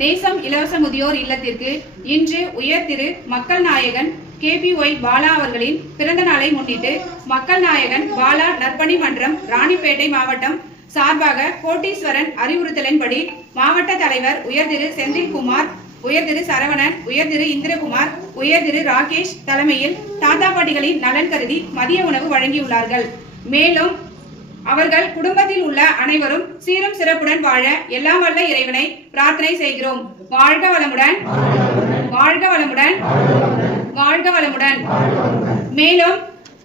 நேசம் இலவச முதியோர் இல்லத்திற்கு இன்று உயர் திரு மக்கள் நாயகன் KPY பாலா அவர்களின் பிறந்த நாளை முன்னிட்டு மக்கள் நாயகன் பாலா நற்பணி மன்றம் ராணிப்பேட்டை மாவட்டம் சார்பாக கோட்டீஸ்வரன் அறிவுறுத்தலின்படி மாவட்ட தலைவர் உயர் திரு செந்தில்குமார், உயர் திரு சரவணன், உயர் திரு இந்திரகுமார், உயர் திரு ராகேஷ் தலைமையில் தாத்தா பாட்டிகளின் நலன் கருதி மதிய உணவு வழங்கியுள்ளார்கள். மேலும் அவர்கள் குடும்பத்தில் உள்ள அனைவரும் சீரும் சிறப்புடன் வாழ எல்லாம் வல்ல இறைவனை பிரார்த்தனை செய்கிறோம். வாழ்க வளமுடன், வாழ்க வளமுடன், வாழ்க வளமுடன். மேலும்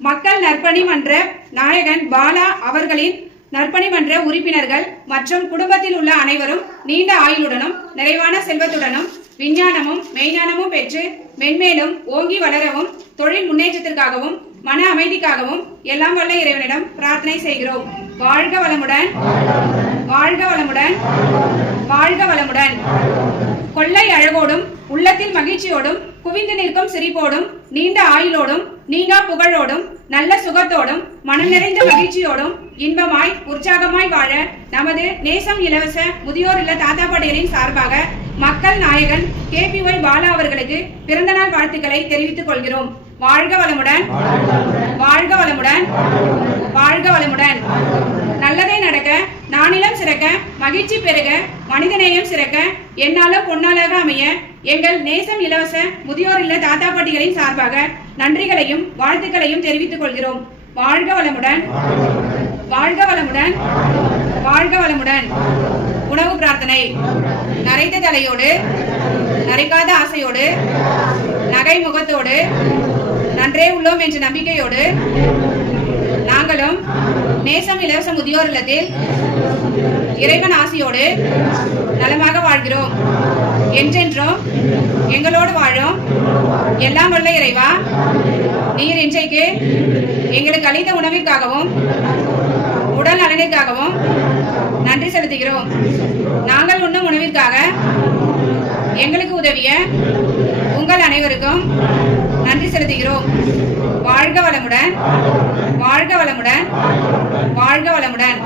மக்கள் நற்பணி மன்ற நாயகன் பாலா அவர்களின் நற்பணி மன்ற உறுப்பினர்கள் மற்றும் குடும்பத்தில் உள்ள அனைவரும் நீண்ட ஆயுளுடனும் நிறைவான செல்வத்துடனும் விஞ்ஞானமும் மெய்ஞானமும் பெற்று மென்மேலும் ஓங்கி வளரவும் தொழில் முன்னேற்றத்திற்காகவும் மன அமைதிக்காகவும் எல்லாம் வல்ல இறைவனிடம் பிரார்த்தனை செய்கிறோம். வாழ்க வளமுடன், வாழ்க வளமுடன், வாழ்க வளமுடன். கொள்ளை அழகோடும் உள்ளத்தில் மகிழ்ச்சியோடும் குவிந்து நிற்கும் சிரிப்போடும் நீண்ட ஆயுளோடும் நீங்கா புகழோடும் நல்ல சுகத்தோடும் மனம் நிறைந்த மகிழ்ச்சியோடும் இன்பமாய் உற்சாகமாய் வாழ நமது நேசம் இலவச முதியோர் இல்ல தாத்தா பாட்டிகளின் சார்பாக மக்கள் நாயகன் KPY பாலா அவர்களுக்கு பிறந்தநாள் வாழ்த்துக்களை தெரிவித்துக் கொள்கிறோம். வாழ்க வளமுடன், வாழ்க வளமுடன், வாழ்க வளமுடன். நல்லதே நடக்க, நானிலம் சிறக்க, மகிழ்ச்சி பெருக, மனிதநேயம் சிறக்க, என்னாலும் பொன்னாளாக அமைய எங்கள் நேசம் இலவச முதியோர் இல்ல தாத்தா பாட்டிகளின் சார்பாக நன்றிகளையும் வாழ்த்துக்களையும் தெரிவித்துக் கொள்கிறோம். வாழ்க வளமுடன், வாழ்க வளமுடன், வாழ்க வளமுடன். உணவு பிரார்த்தனை. நரைத்த தலையோடு, நரைக்காத ஆசையோடு, நகை முகத்தோடு, நன்றே உள்ளோம் என்ற நம்பிக்கையோடு நாங்களும் நேசம் இலவச முதியோர் இல்லத்தில் இறைவன் ஆசியோடு நலமாக வாழ்கிறோம். என்றென்றும் எங்களோடு வாழும் எல்லாம் வல்ல இறைவா, நீர் இன்றைக்கு எங்களுக்கு அளித்த உணவிற்காகவும் உடல் நலனிற்காகவும் நன்றி செலுத்துகிறோம். நாங்கள் உண்ணும் உணவிற்காக எங்களுக்கு உதவிய உங்கள் அனைவருக்கும் நன்றி செலுத்துகிறோம். வாழ்க வளமுடன், வாழ்க வளமுடன், வாழ்க வளமுடன்.